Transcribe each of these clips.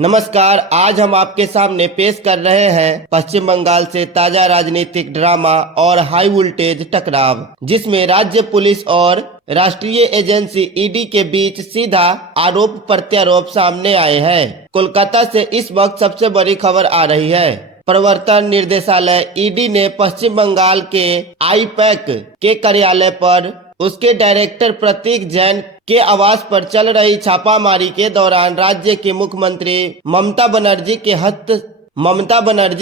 नमस्कार, आज हम आपके सामने पेश कर रहे हैं पश्चिम बंगाल से ताजा राजनीतिक ड्रामा और हाई वोल्टेज टकराव, जिसमें राज्य पुलिस और राष्ट्रीय एजेंसी ईडी के बीच सीधा आरोप प्रत्यारोप सामने आए हैं। कोलकाता से इस वक्त सबसे बड़ी खबर आ रही है। प्रवर्तन निर्देशालय ईडी ने पश्चिम बंगाल के आईपैक के कार्यालय पर उसके डायरेक्टर प्रतीक जैन के आवास पर चल रही छापामारी के दौरान राज्य की मुख्यमंत्री ममता बनर्जी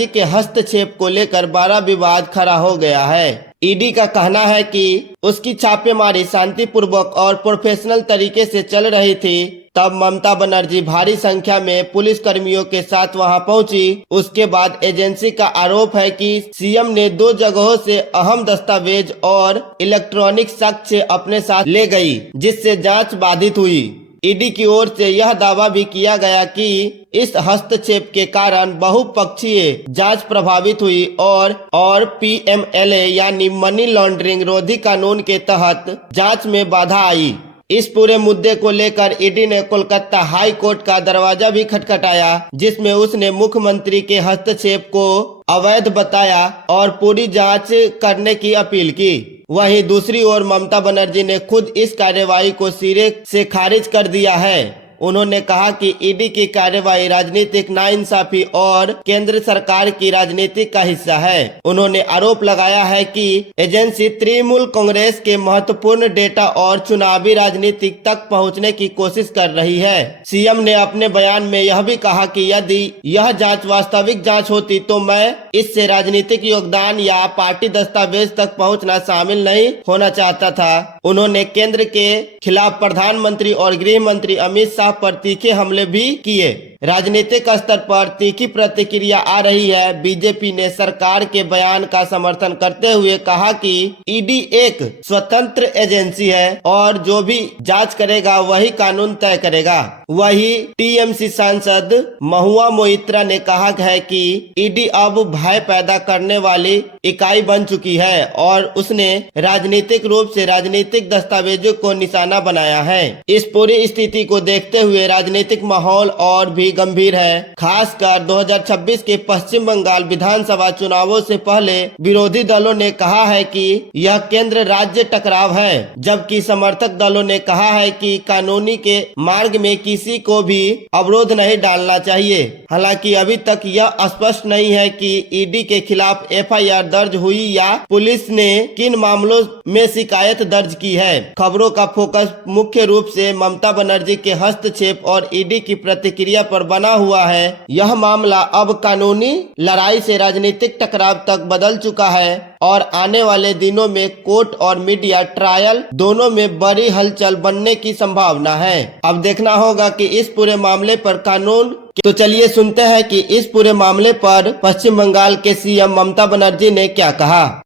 के हस्तक्षेप को लेकर बड़ा विवाद खड़ा हो गया है। ईडी का कहना है कि उसकी छापेमारी शांतिपूर्वक और प्रोफेशनल तरीके से चल रही थी। तब ममता बनर्जी भारी संख्या में पुलिस कर्मियों के साथ वहां पहुंची। उसके बाद एजेंसी का आरोप है कि सीएम ने 2 जगहों से अहम दस्तावेज और इलेक्ट्रॉनिक साक्ष्य अपने साथ ले गई, जिससे जांच बाधित हुई। ईडी की ओर से यह दावा भी किया गया कि इस हस्तक्षेप के कारण बहुपक्षीय जांच प्रभावित हुई और पीएमएलए यानी मनी लॉन्ड्रिंग रोधी कानून के तहत जांच में बाधा आई। इस पूरे मुद्दे को लेकर ईडी ने कोलकाता हाई कोर्ट का दरवाजा भी खटखटाया, जिसमें उसने मुख्यमंत्री के हस्तक्षेप को अवैध बताया और पूरी जांच करने की अपील की। वहीं दूसरी ओर ममता बनर्जी ने खुद इस कार्यवाही को सिरे से खारिज कर दिया है। उन्होंने कहा कि ईडी की कार्यवाही राजनीतिक नाइंसाफी और केंद्र सरकार की राजनीति का हिस्सा है। उन्होंने आरोप लगाया है कि एजेंसी तृणमूल कांग्रेस के महत्वपूर्ण डेटा और चुनावी राजनीति तक पहुंचने की कोशिश कर रही है। सीएम ने अपने बयान में यह भी कहा कि यदि यह जांच वास्तविक जांच होती तो मैं इससे राजनीतिक योगदान या पार्टी दस्तावेज तक पहुंचना शामिल नहीं होना चाहता था। उन्होंने केंद्र के खिलाफ प्रधानमंत्री और गृह मंत्री अमित शाह पर तीखे हमले भी किए। राजनीतिक स्तर पर तीखी प्रतिक्रिया आ रही है। बीजेपी ने सरकार के बयान का समर्थन करते हुए कहा कि ईडी एक स्वतंत्र एजेंसी है और जो भी जांच करेगा वही कानून तय करेगा। वही टीएमसी सांसद महुआ मोइत्रा ने कहा है कि ईडी अब भय पैदा करने वाली इकाई बन चुकी है और उसने राजनीतिक रूप से राजनीतिक दस्तावेजों को निशाना बनाया है। इस पूरी स्थिति को देखते हुए राजनीतिक माहौल और भी गंभीर है। खासकर 2026 के पश्चिम बंगाल विधानसभा चुनावों से पहले विरोधी दलों ने कहा है कि यह केंद्र राज्य टकराव है, जबकि समर्थक दलों ने कहा है कि कानूनी के मार्ग में किसी को भी अवरोध नहीं डालना चाहिए। हालांकि अभी तक यह स्पष्ट नहीं है कि ईडी के खिलाफ एफआईआर दर्ज हुई या पुलिस ने किन मामलों में शिकायत दर्ज की है। खबरों का फोकस मुख्य रूप से ममता बनर्जी के हस्तक्षेप और ईडी की प्रतिक्रिया पर बना हुआ है। यह मामला अब कानूनी लड़ाई से राजनीतिक टकराव तक बदल चुका है और आने वाले दिनों में कोर्ट और मीडिया ट्रायल दोनों में बड़ी हलचल बनने की संभावना है। अब देखना होगा कि इस पूरे मामले पर कानून। तो चलिए सुनते हैं कि इस पूरे मामले पर पश्चिम बंगाल के सीएम ममता बनर्जी ने क्या कहा।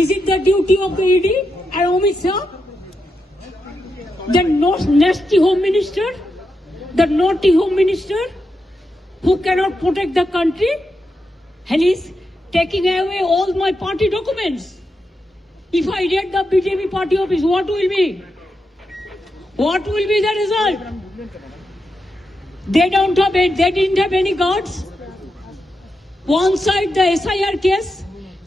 Is it the duty of the ED and Amit Shah, the nasty home minister, the naughty home minister who cannot protect the country, and is taking away all my party documents? If I raid the BJP party office, what will be? What will be the result? They didn't have any guards. One side the SIR case,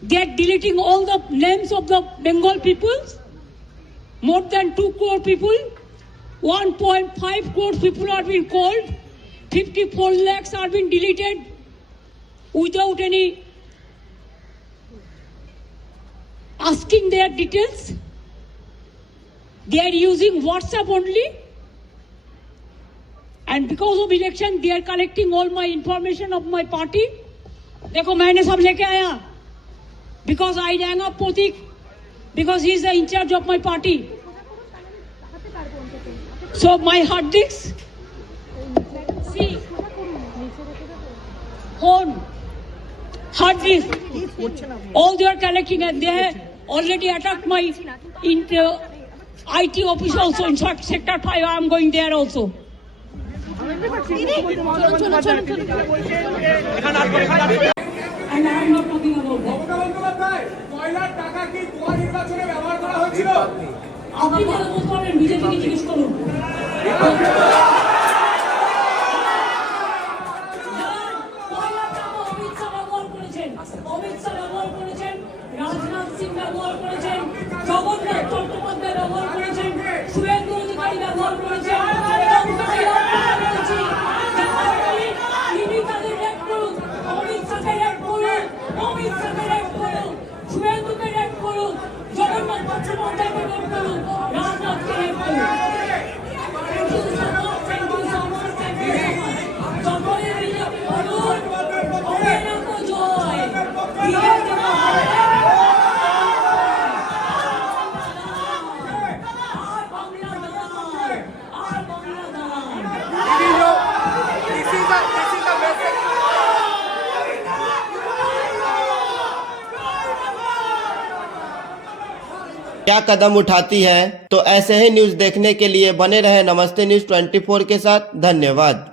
they are deleting all the names of the Bengal people. More than 2 crore people, 1.5 crore people are being called, 54 lakhs are being deleted without any asking their details. They are using WhatsApp only, and because of election they are collecting all my information of my party. देखो मैंने सब लेके आया, because I rang up Pratik, because he is the in charge of my party. So my hard disks, see, phone, hard disk, all they are collecting, and they have already attacked my IT office also. In fact, Sector 5, I am going there also. And I am not talking about that. আপনি বলতে পারেন বিজেপিকে জিজ্ঞেস করুন। क्या कदम उठाती है। तो ऐसे ही न्यूज देखने के लिए बने रहे नमस्ते न्यूज 24 के साथ। धन्यवाद।